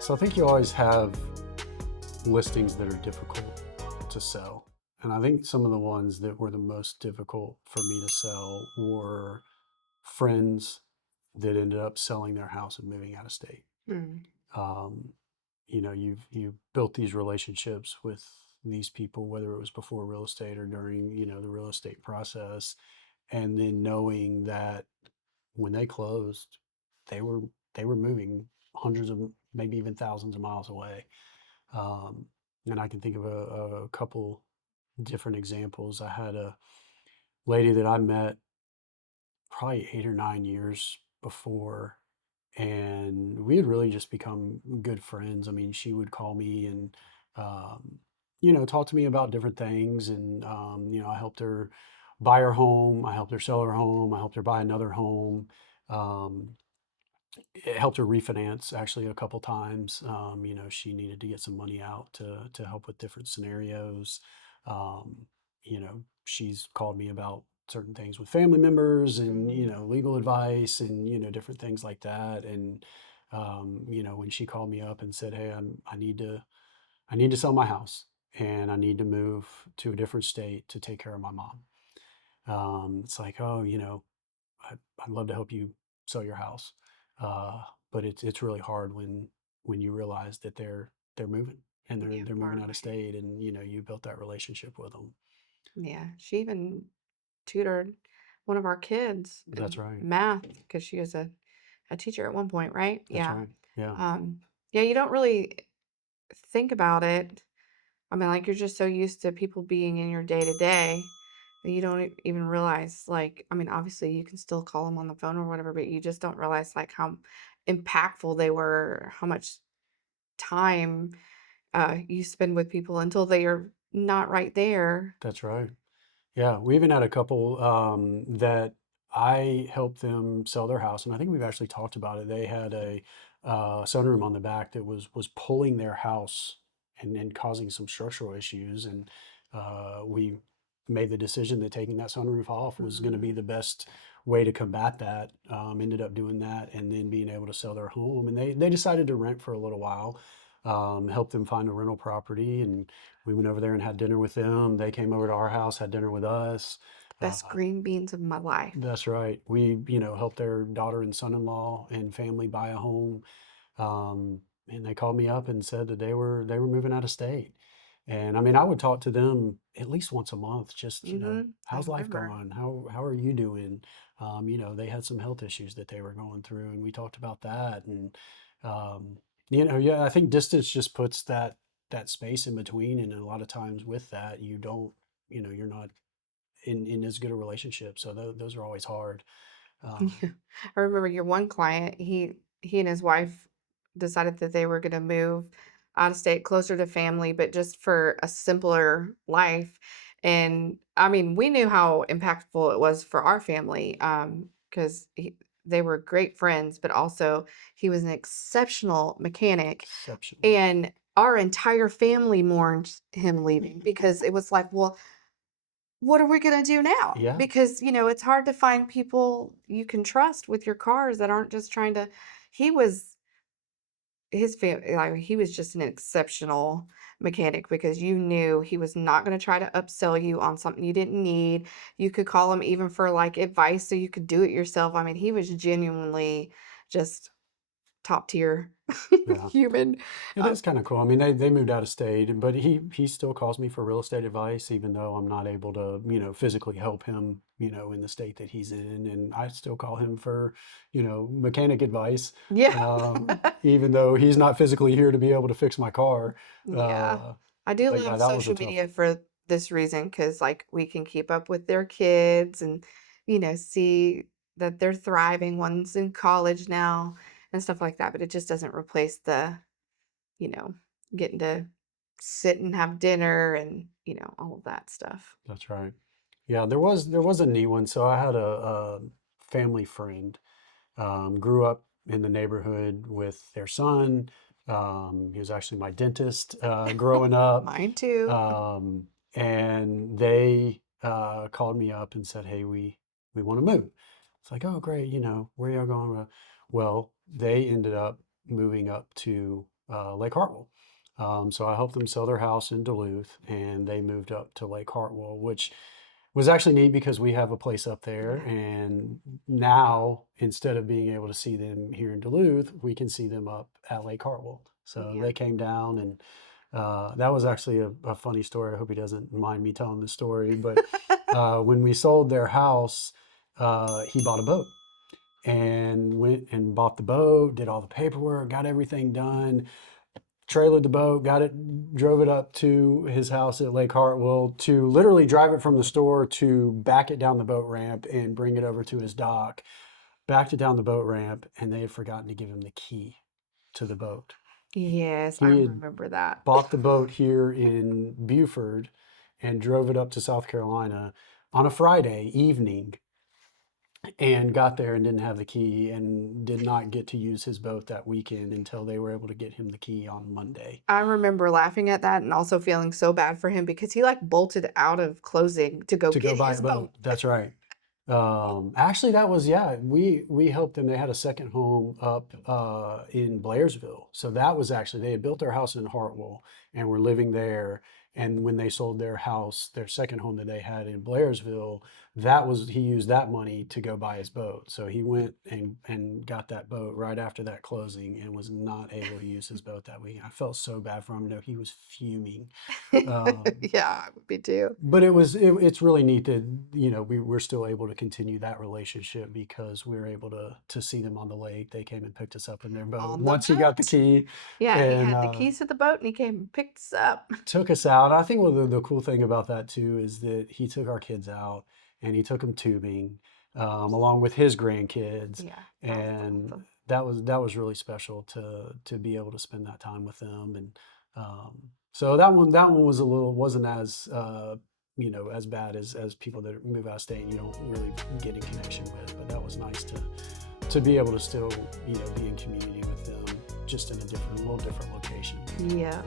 So I think you always have listings that are difficult to sell. And I think some of the ones that were the most difficult for me to sell were friends that ended up selling their house and moving out of state. Mm. Um, you've built these relationships with these people, whether it was before real estate or during, the real estate process, and then knowing that when they closed, they were they were moving hundreds of maybe even thousands of miles away. Um, and I can think of a couple different examples. I had a lady that I met probably 8 or 9 years before, and we had really just become good friends. I mean, she would call me and, um, talk to me about different things. And, I helped her buy her home. I helped her sell her home. I helped her buy another home. Um, it helped her refinance actually a couple times. She needed to get some money out to help with different scenarios. She's called me about certain things with family members and Mhm. legal advice and different things like that. And when she called me up and said, "Hey, I need to sell my house and I need to move to a different state to take care of my mom." It's like, oh, I'd love to help you sell your house. Uh, but it's really hard when you realize that they're moving and they're Yeah, they're far moving out of away. state, and you built that relationship with them. Yeah, she even tutored one of our kids That's in right. math because she was a teacher at one point, right? That's Yeah. right. Yeah. Um, yeah, you don't really think about it. I mean, like you're just so used to people being in your day to day that you don't even realize, like, I mean, obviously you can still call them on the phone or whatever, but you just don't realize like how impactful they were, how much time you spend with people until they are not right there. That's right. Yeah, we even had a couple that I helped them sell their house, and I think we've actually talked about it. They had a sunroom on the back that was pulling their house and causing some structural issues, and we made the decision that taking that sunroof off was going to be Mm. the best way to combat that. Ended up doing that, and then being able to sell their home, and they decided to rent for a little while. Helped them find a rental property, and we went over there and had dinner with them. They came over to our house, had dinner with us. Best green beans of my life. That's right. We, helped their daughter and son-in-law and family buy a home. And they called me up and said that they were moving out of state. And I mean, I would talk to them at least once a month, just, I how's life remember. going? How are you doing? They had some health issues that they were going through, and we talked about that. And um, yeah, I think distance just puts that space in between, and a lot of times with that, you don't, you're not in as good a relationship. So those are always hard. Um, Yeah. I remember your one client, he and his wife decided that they were gonna move out of state closer to family, but just for a simpler life. And I mean, we knew how impactful it was for our family, because they were great friends, but also he was an exceptional mechanic. exceptional. And our entire family mourned him leaving because it was like, well, what are we gonna do now? Yeah, Because, it's hard to find people you can trust with your cars that aren't just trying to he was his family, like, he was just an exceptional mechanic because you knew he was not gonna try to upsell you on something you didn't need. You could call him even for, like, advice so you could do it yourself. I mean, he was genuinely just top tier yeah. human. It Um, is kind of cool. I mean, they moved out of state, but he still calls me for real estate advice, even though I'm not able to, physically help him, in the state that he's in. And I still call him for, mechanic advice, yeah. even though he's not physically here to be able to fix my car. Yeah. Uh, I do but yeah, love that was a social tough media one. for this reason because, like, we can keep up with their kids and, see that they're thriving. One's in college now and stuff like that, but it just doesn't replace the, you know, getting to sit and have dinner and, all of that stuff. That's right. Yeah, there was a neat one. So I had a family friend, grew up in the neighborhood with their son. He was actually my dentist growing up. Mine too. And they called me up and said, "Hey, we want to move." It's like, "Oh, great, where y'all going?" Well, they ended up moving up to Lake Hartwell. So I helped them sell their house in Duluth, and they moved up to Lake Hartwell, which was actually neat because we have a place up there. Yeah. And now, instead of being able to see them here in Duluth, we can see them up at Lake Hartwell. So Yeah. they came down, and that was actually a funny story. I hope he doesn't mind me telling the story. But when we sold their house, he bought a boat and went and bought the boat, did all the paperwork, got everything done, trailered the boat, got it, drove it up to his house at Lake Hartwell to literally drive it from the store to back it down the boat ramp and bring it over to his dock, backed it down the boat ramp, and they had forgotten to give him the key to the boat. Yes, I He had remember that. bought the boat here in Buford and drove it up to South Carolina on a Friday evening and got there and didn't have the key and did not get to use his boat that weekend until they were able to get him the key on Monday I remember laughing at that and also feeling so bad for him because he like bolted out of closing to go to go get buy his a boat. boat. That's right. Actually, that was, yeah. We helped them. They had a second home up in Blairsville, so that was actually they had built their house in Hartwell and were living there. And when they sold their house, their second home that they had in Blairsville, that was he used that money to go buy his boat. So he went and got that boat right after that closing and was not able to use his boat that week. I felt so bad for him. No, he was fuming. Um, Yeah, me too. but it's really neat that we're still able to continue that relationship because we were able to see them on the lake. They came and picked us up in their boat On the once he got the boat. key Yeah, he and had the keys to the boat and he came and picked us up. took us out. I think one of the cool thing about that too is that he took our kids out and he took them tubing along with his grandkids, Yeah, that was and awesome. that was really special to be able to spend that time with them. And so that one was a little wasn't as as bad as people that move out of state and you don't really get in connection with, but that was nice to be able to still be in community with them just in a little different location. Yeah.